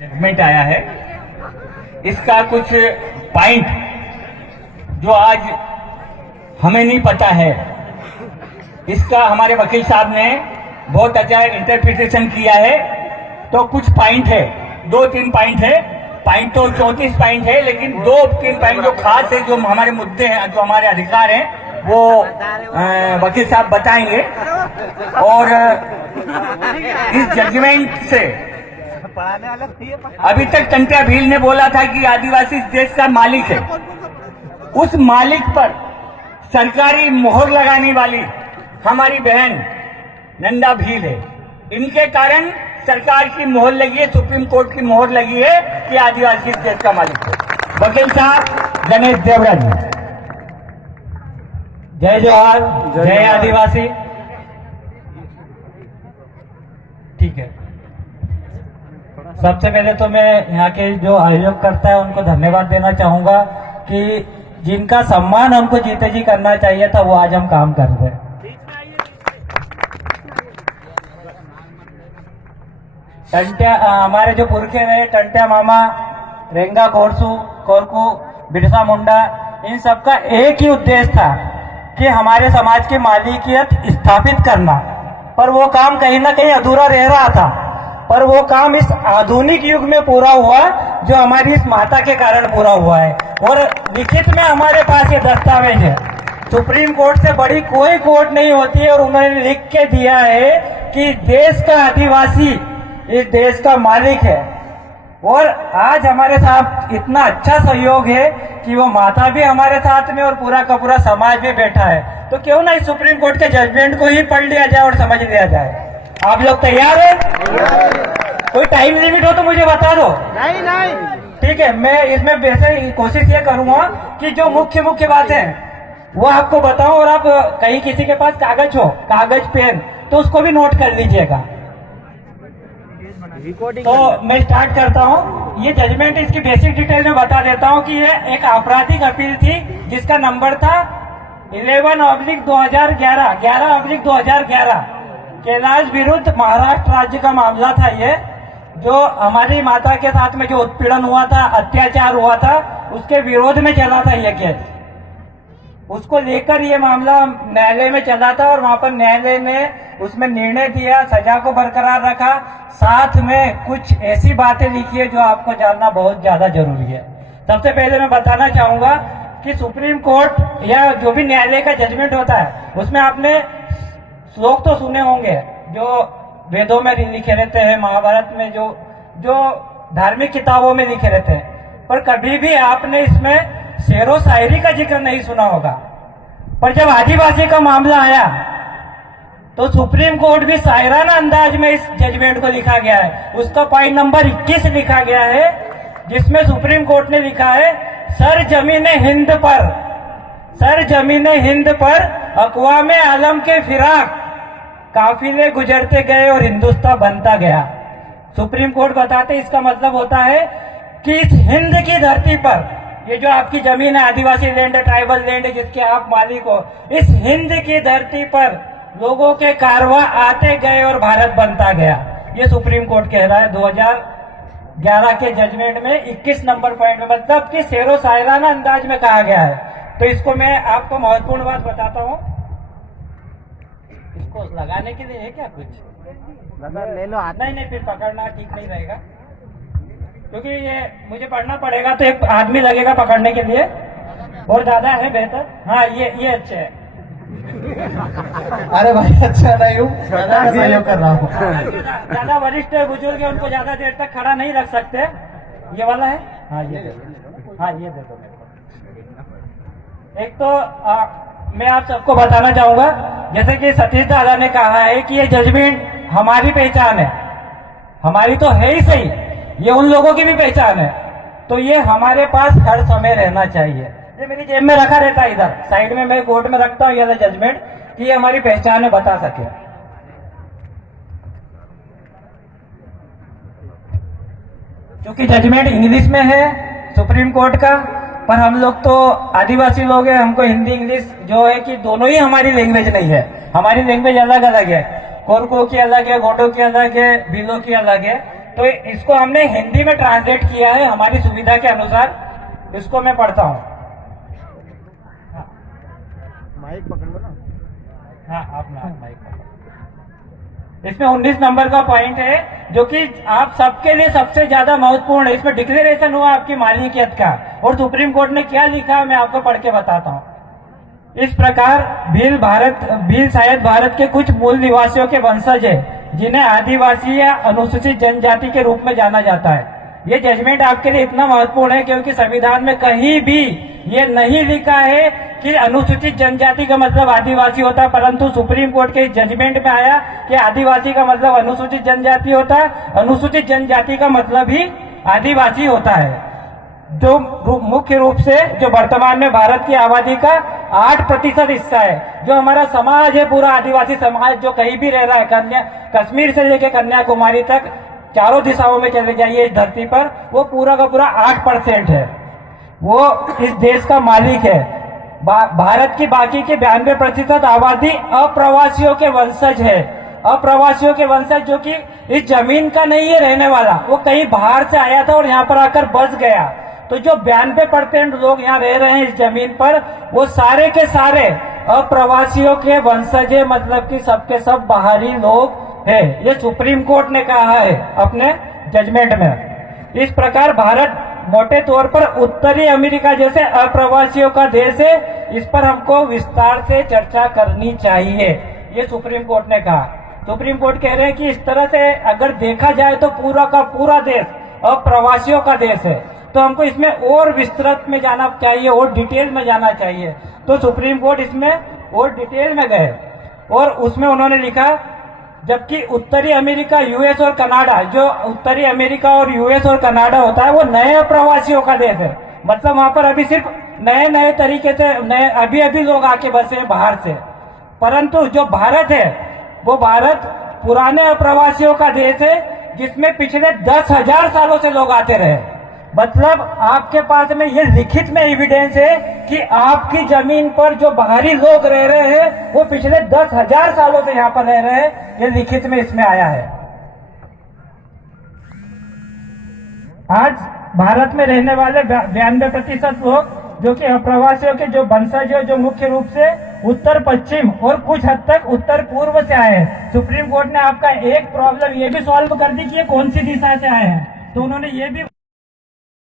Judgement आया है, इसका कुछ पॉइंट जो आज हमें नहीं पता है, इसका हमारे वकील साहब ने बहुत अच्छा इंटरप्रिटेशन किया है। तो कुछ पॉइंट है, 2-3 पॉइंट है, पॉइंट तो 34 पॉइंट है, लेकिन 2-3 पॉइंट जो खास है, जो हमारे मुद्दे हैं, जो हमारे अधिकार हैं, वो वकील साहब बताएंगे। और इस जजमेंट से अभी तक टंट्या भील ने बोला था कि आदिवासी इस देश का मालिक है, उस मालिक पर सरकारी मोहर लगाने वाली हमारी बहन नंदा भील है। इनके कारण सरकार की मोहर लगी है, सुप्रीम कोर्ट की मोहर लगी है कि आदिवासी इस देश का मालिक है। वकील साहब गणेश देवराज, जय जवाहर, जय आदिवासी। ठीक है, सबसे पहले तो मैं यहाँ के जो आयोजक करता है उनको धन्यवाद देना चाहूंगा कि जिनका सम्मान हमको जीते जी करना चाहिए था, वो आज हम काम कर रहे हैं। टंट्या हमारे जो पुरखे रहे, टंट्या मामा, रेंगा कोरकू, बिरसा मुंडा, इन सबका एक ही उद्देश्य था कि हमारे समाज की मालिकियत स्थापित करना, पर वो काम कहीं ना कहीं अधूरा रह रहा था। पर वो काम इस आधुनिक युग में पूरा हुआ, जो हमारी इस माता के कारण पूरा हुआ है। और लिखित में हमारे पास ये दस्तावेज है, सुप्रीम कोर्ट से बड़ी कोई कोर्ट नहीं होती है, और उन्होंने लिख के दिया है कि देश का आदिवासी इस देश का मालिक है। और आज हमारे साथ इतना अच्छा सहयोग है कि वो माता भी हमारे साथ में और पूरा का पूरा समाज भी बैठा है। तो क्यों ना इस सुप्रीम कोर्ट के जजमेंट को ही पढ़ लिया जाए और समझ लिया जाए। आप लोग तैयार हैं? कोई टाइम लिमिट हो तो मुझे बता दो। नहीं। ठीक है, मैं इसमें वैसे कोशिश ये करूंगा कि जो मुख्य बातें हैं वो आपको बताऊं, और आप कहीं किसी के पास कागज हो, कागज पेन, तो उसको भी नोट कर लीजिएगा। तो मैं स्टार्ट करता हूं। ये जजमेंट, इसकी बेसिक डिटेल में बता देता हूं कि ये एक आपराधिक अपील थी जिसका नंबर था 11/2011 कैलाश विरुद्ध महाराष्ट्र राज्य का मामला था। ये जो हमारी माता के साथ में जो उत्पीड़न हुआ था, अत्याचार हुआ था, उसके विरोध में चला था ये केस। उसको लेकर ये मामला न्यायालय में चला था, और वहां पर न्यायालय ने उसमें निर्णय दिया, सजा को बरकरार रखा, साथ में कुछ ऐसी बातें लिखी है जो आपको जानना बहुत ज्यादा जरूरी है। सबसे पहले मैं बताना चाहूंगा कि सुप्रीम कोर्ट या जो भी न्यायालय का जजमेंट होता है, उसमें आपने श्लोक तो सुने होंगे जो वेदों में लिखे रहते हैं, महाभारत में जो धार्मिक किताबों में लिखे रहते हैं, पर कभी भी आपने इसमें शेरो शायरी का जिक्र नहीं सुना होगा। पर जब आदिवासी का मामला आया तो सुप्रीम कोर्ट भी शायराना अंदाज में इस जजमेंट को लिखा गया है। उसका पॉइंट नंबर 21 लिखा गया है, जिसमें सुप्रीम कोर्ट ने लिखा है, सर जमीन हिंद पर अक़वामे आलम के फिराक काफिले गुजरते गए और हिंदुस्तान बनता गया। सुप्रीम कोर्ट बताते इसका मतलब होता है कि इस हिंद की धरती पर, ये जो आपकी जमीन है, आदिवासी लैंड है, ट्राइबल लैंड है, जिसके आप मालिक हो, इस हिंद की धरती पर लोगों के कारवां आते गए और भारत बनता गया। ये सुप्रीम कोर्ट कह रहा है 2011 के जजमेंट में 21 नंबर पॉइंट में, मतलब कि शेरो शायराना अंदाज में कहा गया है। तो इसको मैं आपको महत्वपूर्ण बात बताता हूँ। इसको लगाने के लिए है क्या कुछ? ले लो। नहीं, फिर पकड़ना ठीक नहीं रहेगा, क्योंकि ये मुझे पढ़ना पड़ेगा, तो एक आदमी लगेगा पकड़ने के लिए, और ज्यादा है बेहतर। हाँ, ये अच्छे है। अरे भाई, अच्छा नहीं हूँ, सहयोग कर रहा हूँ। ज्यादा वरिष्ठ बुजुर्ग है, उनको ज्यादा देर तक खड़ा नहीं रख सकते। ये वाला है? हाँ, ये दे दो। एक तो मैं आप सबको बताना चाहूंगा, जैसे कि सतीश दादा ने कहा है कि ये जजमेंट हमारी पहचान है, हमारी तो है ही सही, ये उन लोगों की भी पहचान है, तो ये हमारे पास हर समय रहना चाहिए। ये मेरी जेब में रखा रहता है, इधर साइड में मैं कोर्ट में रखता हूँ ये जजमेंट, कि ये हमारी पहचान है, बता सके। क्योंकि जजमेंट इंग्लिश में है सुप्रीम कोर्ट का, पर हम लोग तो आदिवासी लोग हैं, हमको हिंदी इंग्लिश जो है कि दोनों ही हमारी लैंग्वेज नहीं है, हमारी लैंग्वेज अलग अलग है। कोरको की अलग है, गोडो की अलग है, भीलो की अलग है। तो इसको हमने हिंदी में ट्रांसलेट किया है हमारी सुविधा के अनुसार। इसको मैं पढ़ता हूँ। माइक पकड़ लो ना। हाँ, आप माइक पकड़ो। इसमें 19 नंबर का पॉइंट है जो कि आप सबके लिए सबसे ज्यादा महत्वपूर्ण है। इसमें डिक्लेरेशन हुआ आपकी मालिकियत का, और सुप्रीम कोर्ट ने क्या लिखा मैं आपको पढ़ के बताता हूँ। इस प्रकार भील शायद भारत के कुछ मूल निवासियों के वंशज है, जिन्हें आदिवासी या अनुसूचित जनजाति के रूप में जाना जाता है। ये जजमेंट आपके लिए इतना महत्वपूर्ण है क्योंकि संविधान में कहीं भी ये नहीं लिखा है कि अनुसूचित जनजाति का मतलब आदिवासी होता है, परंतु सुप्रीम कोर्ट के जजमेंट में आया कि आदिवासी का मतलब अनुसूचित जनजाति होता है, अनुसूचित जनजाति का मतलब ही आदिवासी होता है, जो मुख्य रूप से जो वर्तमान में भारत की आबादी का 8% हिस्सा है। जो हमारा समाज है पूरा आदिवासी समाज, जो कहीं भी रह रहा है, कश्मीर से लेकर कन्याकुमारी तक चारों दिशाओं में चले जाइए इस धरती पर, वो पूरा का पूरा 8% है। वो इस देश का मालिक है। भारत की बाकी के 92% आबादी अप्रवासियों के वंशज है। अप्रवासियों के वंशज जो कि इस जमीन का नहीं है रहने वाला, वो कहीं बाहर से आया था और यहाँ पर आकर बस गया। तो जो 92% लोग यहाँ रह रहे हैं इस जमीन पर, वो सारे के सारे अप्रवासियों के वंशज है, मतलब कि सबके सब बाहरी लोग है। ये सुप्रीम कोर्ट ने कहा है अपने जजमेंट में। इस प्रकार भारत मोटे तौर पर उत्तरी अमेरिका जैसे अप्रवासियों का देश है। इस पर हमको विस्तार से चर्चा करनी चाहिए, ये सुप्रीम कोर्ट ने कहा। सुप्रीम कोर्ट कह रहे हैं कि इस तरह से अगर देखा जाए तो पूरा का पूरा देश अप्रवासियों का देश है, तो हमको इसमें और विस्तृत में जाना चाहिए और डिटेल में जाना चाहिए। तो सुप्रीम कोर्ट इसमें और डिटेल में गए और उसमें उन्होंने लिखा, जबकि उत्तरी अमेरिका, यूएस और कनाडा, जो उत्तरी अमेरिका और यूएस और कनाडा होता है, वो नए अप्रवासियों का देश है। मतलब वहां पर अभी सिर्फ नए नए तरीके से अभी लोग आके बसे हैं बाहर से। परंतु जो भारत है, वो भारत पुराने अप्रवासियों का देश है, जिसमें पिछले 10,000 सालों से लोग आते रहे। मतलब आपके पास में ये लिखित में एविडेंस है कि आपकी जमीन पर जो बाहरी लोग रह रहे हैं, वो पिछले 10,000 सालों से यहाँ पर रह रहे हैं। ये लिखित में इसमें आया है। आज भारत में रहने वाले 92% लोग जो कि अप्रवासियों के जो वंशज है, जो मुख्य रूप से उत्तर पश्चिम और कुछ हद तक उत्तर पूर्व से आए हैं। सुप्रीम कोर्ट ने आपका एक प्रॉब्लम ये भी सॉल्व कर दी कि ये कौन सी दिशा से आए हैं, तो उन्होंने ये भी